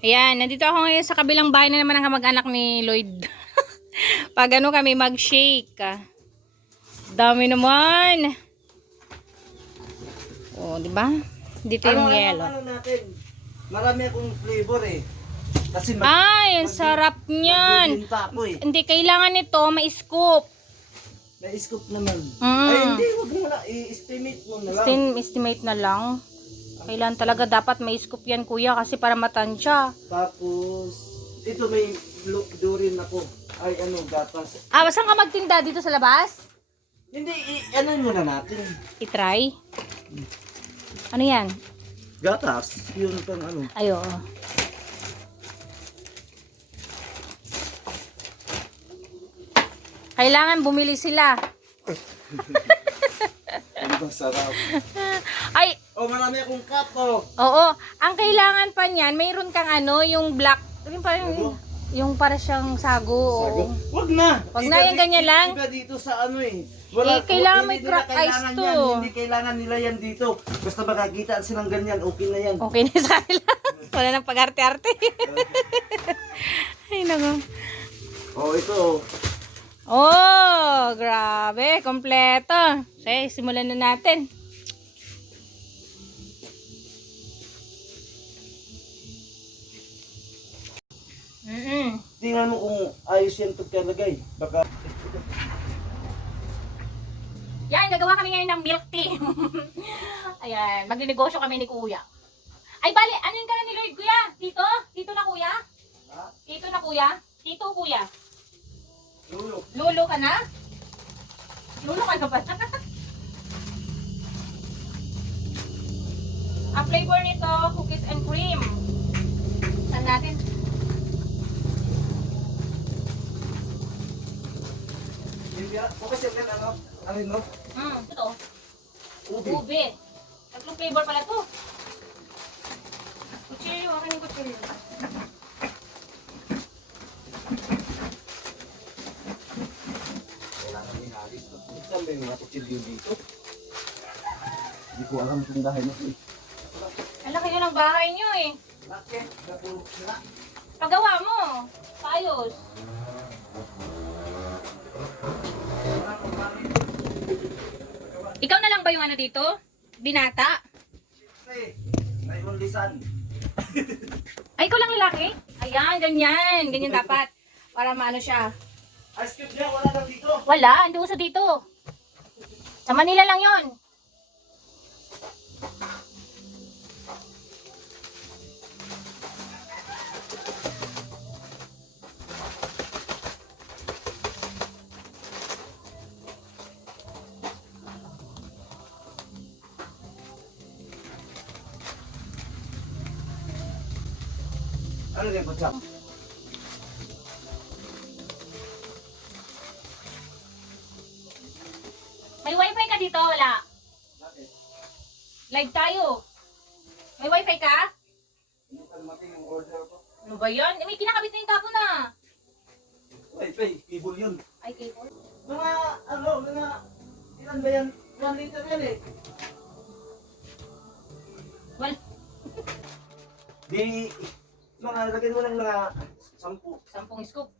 Ayan, nandito ako ngayon sa kabilang bahay na naman ang kamag-anak ni Lloyd. Pag ano kami mag-shake. Dami naman. Oh, di ba? Dito yung yellow. Ano natin? Marami akong flavor eh. Kasi Ay, ang sarap niyan. magbibinta ako eh. Hindi, kailangan nito ma-scoop. May scoop naman. Mm. Ay hindi, wag mo na. I-estimate mo na lang. Estimate na lang. Kailan talaga dapat may scoop yan, kuya, kasi para matansya. Tapos, ito may durin ako. Ay ano, gatas. Ah, saan ka magtinda? Dito sa labas? Hindi, ano muna natin. I-try. Ano yan? Gatas. Yun pang ano. Ayo. Kailangan bumili sila. Ang sarap. Ay, Oh, marami akong cup oh. oo. Ang kailangan pa niyan, mayroon kang ano, yung black, yung parang, yung para siyang sago. Sago. Oo. Wag na. Wag na, yung ganyan lang. Iba dito sa ano eh. Kailangan may hindi nila crack ice kailangan to. yan, hindi kailangan nila yan dito. Basta makakita silang ganyan, okay na yan. Okay na sa kanila. Wala nang pag-arte-arte. Ay, naku. Oh, ito. Oh, grabe. Kompleto. Okay, simulan na natin. Tingnan mo kung ayos yan pagkalagay. Baka Yan, gagawa kami ngayon ng milk tea. Ayan, magninegosyo kami ni kuya. Ay, bali, ano yung ka na ni Lloyd, kuya? Tito? Tito na kuya? Ha? Tito na kuya? Tito kuya? Lulo. Lolo ka na? Lolo ka na ba? Ang flavor nito, cookies and cream. Saan natin? Hindi yan. Focus yan ano? Ano yun no? Ito. Ubi. Ube. Tatlong flavor pala to. Kutsilyo, akin yung kutsilyo. Kailangan inalis to. Saan ba yung mga kutsilyo dito? Hindi ko alam kung dahil na ito eh. Ang laki yun ang bahay nyo eh. Bakit? Napulok sila. Pagawa mo. Paayos. Ikaw na lang ba yung ano dito? Binata? Hey, may only son. Ay, ikaw lang lalaki? Ayan, ganyan. Ganyan dapat. Para maano siya. Ice cube niya, wala daw dito. Wala, hindi uso dito. Sa Manila lang yon. Ano din po siya? May wifi ka dito? Wala. Bakit? Live tayo. May wifi ka? Hindi pa dumating yung order ko. Ano ba yan? Eh, may kinakabit na yung tapo na. Wifi, cable yun. Ay, cable. Mga, ano, mga, ilan ba yan? 1 liter yan eh. Wala. Di, mga, lagyan mo ng mga 10. 10 scoop.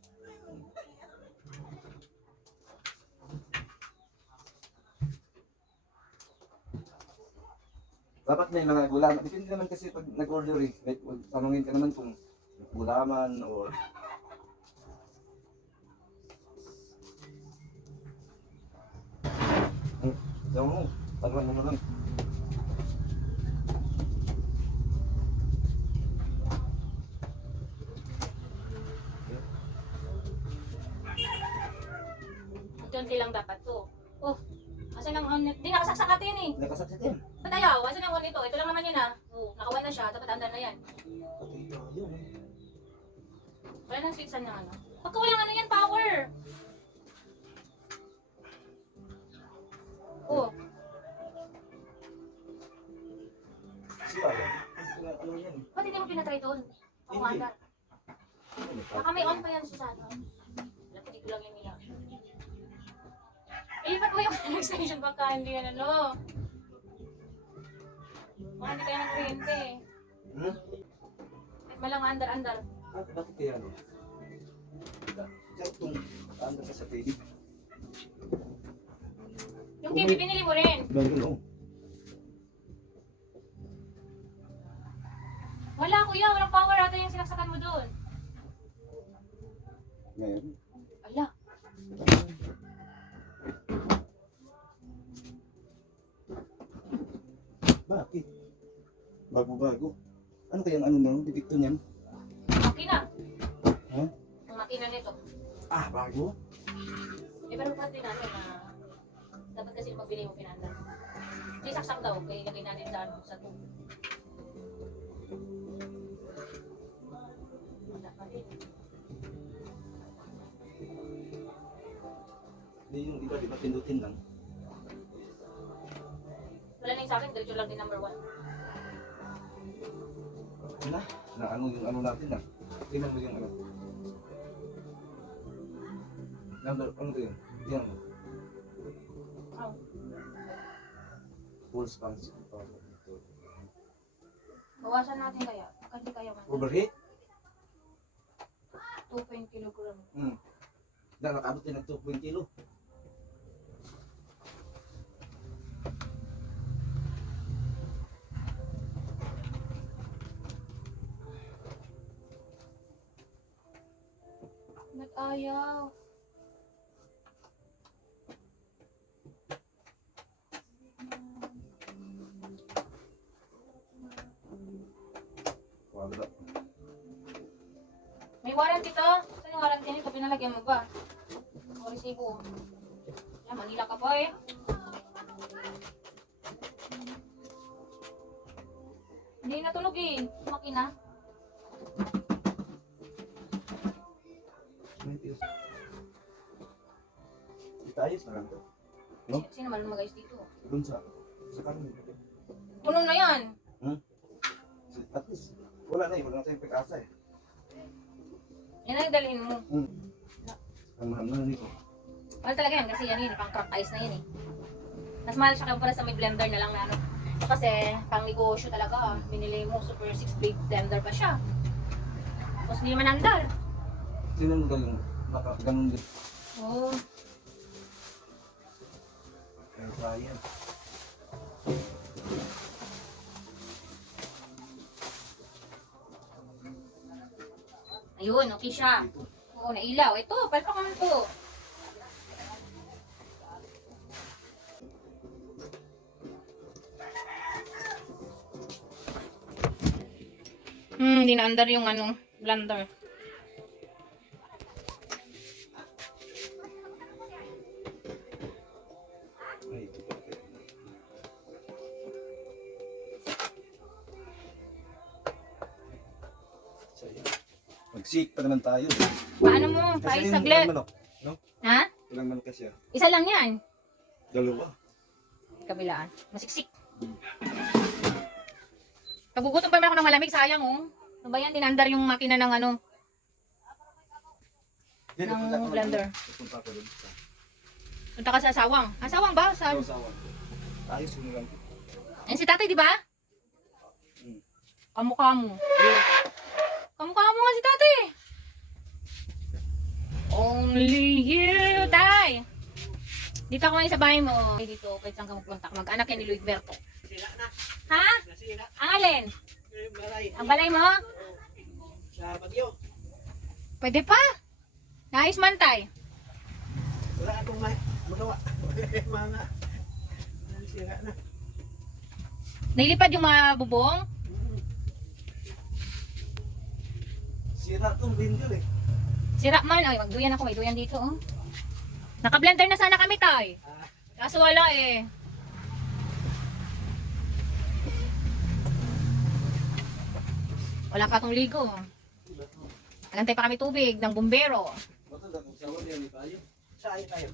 Dapat may mga gulaman. Depende naman kasi pag nag-order eh. Like, tanungin ka naman kung gulaman or... Sabi mo, tanungin mo lang. Konti lang dapat to. Oh, asan ang on? Di nakasaksakat yan eh. Nakasaksit yan. Ba't ayaw? Asan ang on nito? Ito lang naman yun ah. Oh, nakawan na siya. Dapat andan na yan. Pati yun eh. Wala nang switchan ng ano. Pagka walang ano yan, power. Oh, Siya yan. Ano yan eh. ba't hindi mo pinatry doon? Ako Hindi. anda. Baka may on pa yan sa ano. Alam ko dito lang yung nila. Ilipat mo yung extension pagka hindi yan ano. Baka hindi kaya ng kuryente. Hmm? Malang andar-andar. Bakit kaya ano? Kaya itong ano ka sa pwede? Yung TV binili mo rin. Meron oh. Wala kuya, walang power ata yung sinaksakan mo doon. Meron. Ala. Bakit? Bago-bago. Ano kayang ano na, didikto niyan? Makina. Ha? Ang makina nito. Ah, bago? Eh pero ba't din natin na dapat kasi magbili mo pinanda. Kasi saksak daw, kaya ilagay natin sa ano, sa tubo. Wala pa rin. Hindi yung iba, di ba pindutin lang? Wala na yung sa akin, diretso lang din number 1. Na ano yung ano natin na? Tingnan mo yung ano. Number, ano to yun? Yan. Oh. Full sponge. Bawasan natin kaya. Baka di kaya man. Overheat? 2 kilogram. Nakakabot din ng 2 kilo. Ba't ayaw? Wala. May warranty to. Saan yung warranty nito? Pinalagyan mo ba? O resibo. Yan, Manila ka pa eh. Hindi natulog eh. Makina. Ayos na lang to. No? Sino man mag-ayos dito? Doon sa kanin. Puno na yan. At least, wala na tayong pag-asa eh. Yan ang dalhin mo. Ang mahal na nito. Mahal talaga yan kasi yan pang crack ice na yan eh. Mas mahal siya para sa may blender na lang na ano. Kasi pang negosyo talaga. Binili mo super 6-blade blender pa siya. Tapos hindi naman andar. Tingnan mo ganun. Baka ganun din. Oo. Air fryer. Ayun, okay siya. Oo, nailaw. Ito, pwede pa naman to. Hindi na andar yung ano, blender. Ay, ito pa. Mag-seek pa naman tayo. Paano mo? Tayo Kasi saglit. ilang manok, no? Ha? Ilang manok kasi ah? Isa lang yan. Dalawa. Kabilaan. Masiksik. Pagugutom pa naman ako ng malamig. Sayang oh. Ano ba yan? Dinandar yung makina ng ano. Ng blender. Punta ko doon. Punta ka sa Asawang. Asawang ba? Sa... Sawa. Ayos mo lang. Yan si tatay, di ba? Kamukha mo. Kamukha mo nga si tatay. Only you, tay. Dito ako ngayon sa bahay mo. Dito, kahit saan ka magpunta. Mag-anak yan ni Luis Berto. Ha? Ang alin? Ang balay mo? Sa Bagyo. Pwede pa. Nais man, tay. Wala akong magawa. Mga sira na. Nailipad yung mga bubong. Sira itong blender eh. Sira man. Ay, magduyan ako. May duyan dito, oh. Naka-blender na sana kami, tay. Kaso wala eh. Wala pa akong ligo. Alantay pa kami tubig ng bumbero. Bato na kung sawa niya ni tayo. Sa tayo.